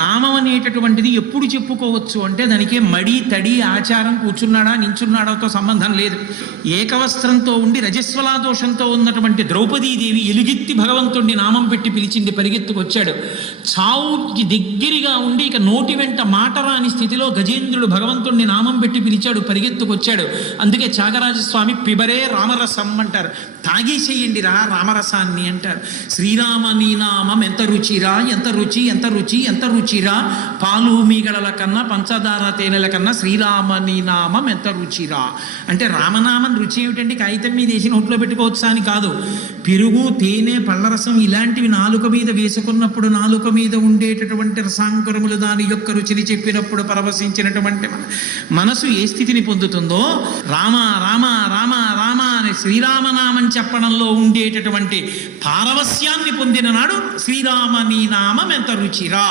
నామం అనేటటువంటిది ఎప్పుడు చెప్పుకోవచ్చు అంటే దానికి మడి తడి ఆచారం కూర్చున్నాడా నించున్నాడాతో సంబంధం లేదు. ఏకవస్త్రంతో ఉండి రజస్వలా దోషంతో ఉన్నటువంటి ద్రౌపదీదేవి ఎలుగెత్తి భగవంతుణ్ణి నామం పెట్టి పిలిచింది, పరిగెత్తుకొచ్చాడు. చావుకి దగ్గరగా ఉండి ఇక నోటి వెంట మాట రాని స్థితిలో గజేంద్రుడు భగవంతుణ్ణి నామం పెట్టి పిలిచాడు, పరిగెత్తుకొచ్చాడు. అందుకే త్యాగరాజస్వామి పిబరే రామరసం అంటారు, తాగేసేయండి రా రామరసాన్ని అంటారు. శ్రీరామ నీ నామం ఎంత రుచిరా, ఎంత రుచి ఎంత రుచి ఎంత రుచిరా, పాలు మీగడల కన్నా పంచదార తేనెల కన్నా శ్రీరామ నీ నామం ఎంత రుచిరా అంటే రామనామం రుచి ఏమిటండి, కాగితం మీద వేసి నోట్లో పెట్టుకోవచ్చా అని కాదు. పెరుగు తేనె పళ్ళరసం ఇలాంటివి నాలుక మీద వేసుకున్నప్పుడు నాలుక మీద ఉండేటటువంటి రసాంకురములు దాని యొక్క రుచిని చెప్పినప్పుడు పరవశించినటువంటి మనసు ఏ స్థితిని పొందుతుందో, రామ రామ రామ రామ అని శ్రీరామనామం చెప్పడంలో ఉండేటటువంటి పారవస్యాన్ని పొందిన నాడు శ్రీరామ నీ నామం ఎంత రుచిరా.